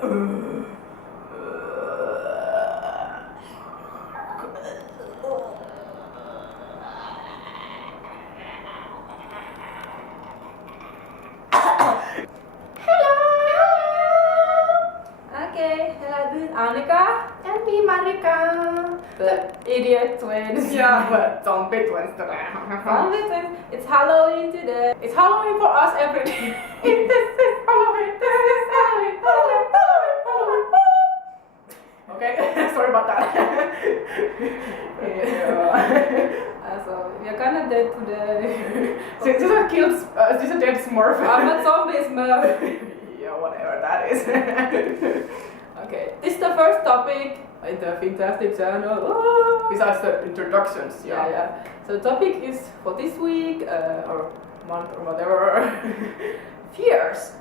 Okay, hello, this is Annika. And me, Marika. The idiot twins. Yeah, but zombie twins today. Zombie twins. It's Halloween today. It's Halloween for us every day. This is Halloween. This is Halloween. Halloween. Halloween. Halloween. Okay, sorry about that. So we are kinda dead today. This is a killed. This is a dead Smurf. I'm a zombie Smurf. Yeah, whatever that is. Okay, this is the first topic in the Fantastic Channel. Besides the introductions, Yeah. So the topic is for this week or month or whatever. Fears.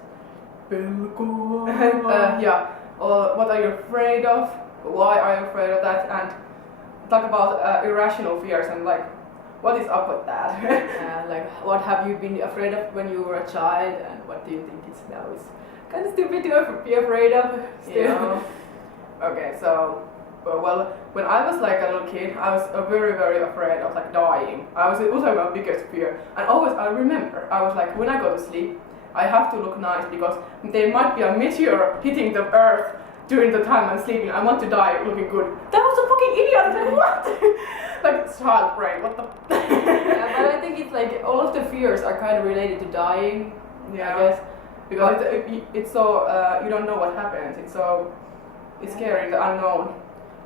Yeah. What are you afraid of? Why are you afraid of that? And talk about irrational fears and like, what is up with that? Like, what have you been afraid of when you were a child, and what do you think it's now? It's kind of stupid to be afraid of still. Yeah. Okay, so well, when I was like a little kid, I was very, very afraid of like dying. It was like my biggest fear. And always I remember, I was like, when I go to sleep, I have to look nice because there might be a meteor hitting the earth during the time I'm sleeping. I want to die looking good. That was a fucking idiot. I was like, what? Like child brain. What the? Yeah, but I think it's like all of the fears are kind of related to dying. Yeah. I guess. Because it's so you don't know what happens. It's scary, the unknown.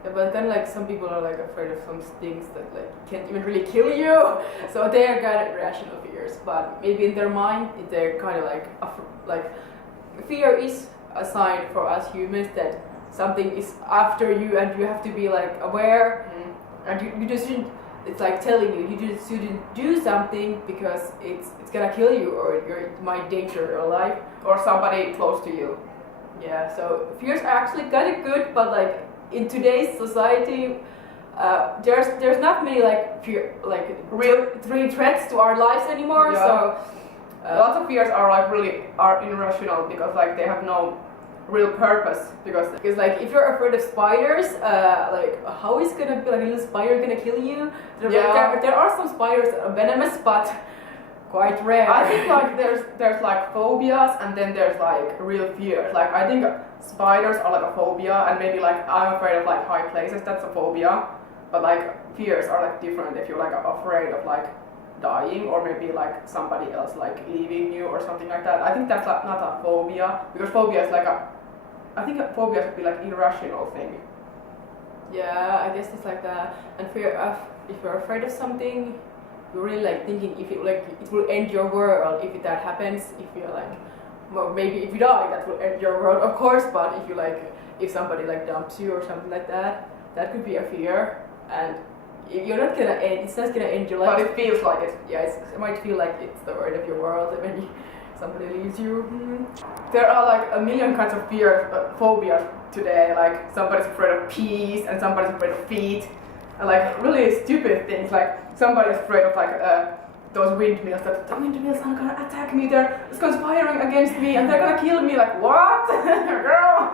Yeah, but then like some people are like afraid of some things that like can't even really kill you, so they are kind of irrational fears. But maybe in their mind, they're kind of like fear is a sign for us humans that something is after you, and you have to be like aware, and you just shouldn't. It's like telling you just shouldn't do something because it's gonna kill you, or it might danger your life or somebody close to you. Yeah, so fears are actually kind of good, but like in today's society, there's not many like real threats to our lives anymore. Yeah. So lots of fears are like really irrational because like they have no real purpose. Because like if you're afraid of spiders, like how is gonna be like a little spider gonna kill you? There are some spiders that are venomous, but quite rare. I think like there's like phobias and then there's like real fears. Like I think spiders are like a phobia, and maybe like I'm afraid of like high places, that's a phobia. But like fears are like different if you're like afraid of like dying, or maybe like somebody else like leaving you or something like that. I think that's like not a phobia, because phobia is like I think a phobia should be like irrational thing. Yeah, I guess it's like that. And fear of, if you're afraid of something, you're really like thinking if it will end your world if that happens. If you're like, well, maybe if you die, that will end your world, of course. But if somebody like dumps you or something like that, that could be a fear. And you're not gonna end. It's not gonna end your life. But it feels like it. Yeah, it might feel like it's the end of your world when somebody leaves you. There are like a million kinds of phobias today. Like somebody's afraid of peas, and somebody's afraid of feet, and like really stupid things. Like somebody's afraid of like those windmills. That the windmills are gonna attack me. They're conspiring against me, and they're gonna kill me. Like what, girl?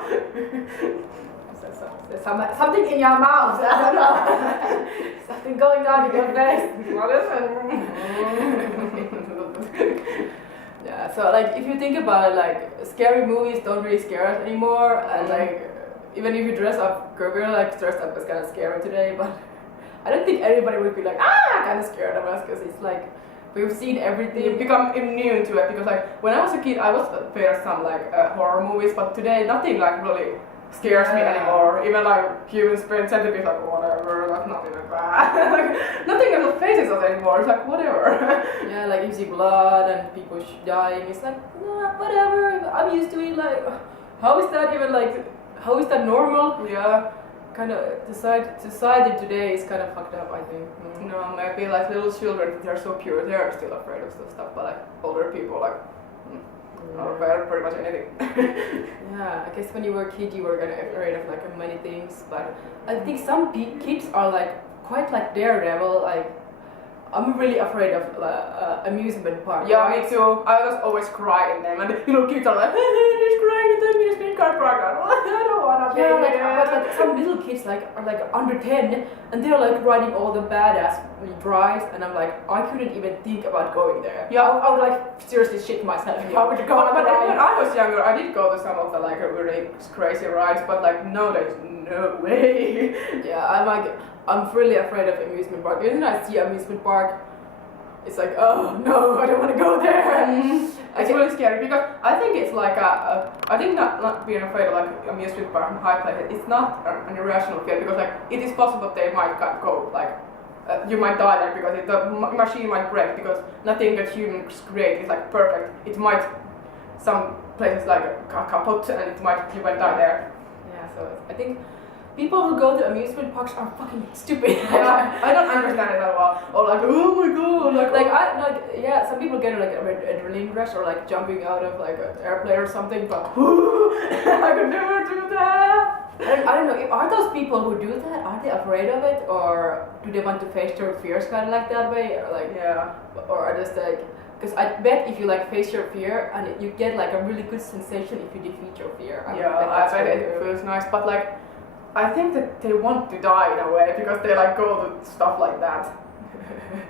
There's something in your mouth. I don't know. Something going on in your face. What is it? Yeah. So like, if you think about it, like scary movies don't really scare us anymore, and like even if you dress up, we're like dressed up as kind of scary today, but I don't think everybody would be like kind of scared of us, because it's like we've seen everything. You become immune to it, because like when I was a kid, I was afraid of some like horror movies, but today nothing like really scares me anymore. Even like human sprint centipede, like whatever, that's not even bad. Like nothing ever phases us anymore. It's like whatever. Yeah, like you see blood and people dying. It's like whatever. I'm used to it. Like how is that even like? How is that normal? Yeah. Kind of society today is kind of fucked up, I think. No, maybe like little children, they're so pure, they're still afraid of stuff, but like older people, like are afraid of pretty much anything. Yeah, I guess when you were a kid, you were kind of afraid of like many things, but I think some kids are like quite like daredevil. Like I'm really afraid of amusement park. Yeah, right? me too. I just always cry in them, and the little kids are like, he's crying in the amusement park. I don't wanna be Yeah, there. but like some little kids are like under 10 and they're like riding all the badass rides and I'm like I couldn't even think about going there. Yeah. I would like seriously shit myself if I would go on But the when ride. I was younger, I did go to some of the like really crazy rides, but like nowadays, no way. Yeah, I'm really afraid of amusement park. Even when I see amusement park, it's like oh no, I don't want to go there. It's really scary because I think it's like I think not being afraid of like amusement park and high places, it's not an irrational fear because like it is possible they might go like you might die there because the machine might break because nothing that humans create is like perfect. It might some places like kaput and you might die there. Yeah, so I think people who go to amusement parks are fucking stupid. Yeah, I don't understand it at all. Or like, oh my god, Yeah, some people get like an adrenaline rush or like jumping out of like an airplane or something, but I could never do that. I don't know. Are those people who do that? Are they afraid of it, or do they want to face their fears kind of like that way, or like Yeah. or are just like? Because I bet if you like face your fear and you get like a really good sensation if you defeat your fear. Yeah, I bet it feels nice, but like. I think that they want to die in a way because they like go to stuff like that.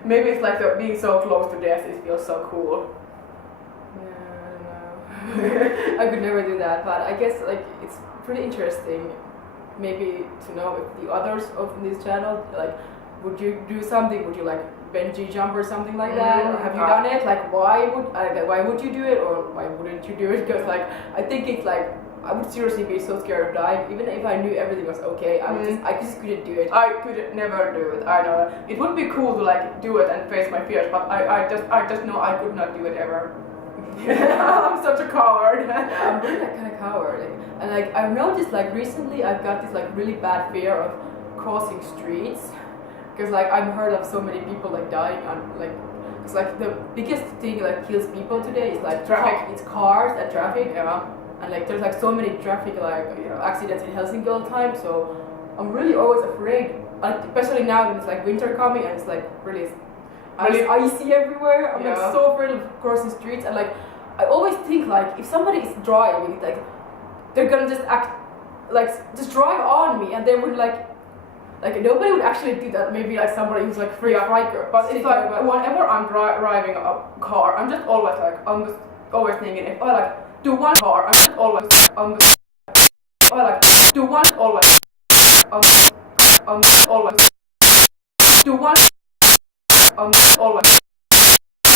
Maybe it's like being so close to death, it feels so cool. Yeah, I don't know. I could never do that, but I guess like it's pretty interesting maybe to know if the others of this channel like would you do something, would you like bungee jump or something like that, or have you done it, like why would you do it or why wouldn't you do it, because like I think it's like I would seriously be so scared of dying. Even if I knew everything was okay, I just couldn't do it. I could never do it. I know it would be cool to like do it and face my fears, but I just know I could not do it ever. I'm such a coward. Yeah, I'm really kind of coward, and like I've noticed like recently I've got this like really bad fear of crossing streets, because like I've heard of so many people like dying on like. It's like the biggest thing like kills people today is like traffic. It's cars and traffic. Yeah. And like there's like so many traffic like accidents in Helsinki all the time, so I'm really always afraid, especially now when it's like winter coming and it's like really icy everywhere. I'm like so afraid of crossing streets, and like I always think like if somebody is driving, like they're gonna just just drive on me, and they would like nobody would actually do that. Maybe like somebody who's like free striker. But it's like whenever I'm driving a car, I'm just always like always thinking if I like. Do one car, I'm just always do one always always do one always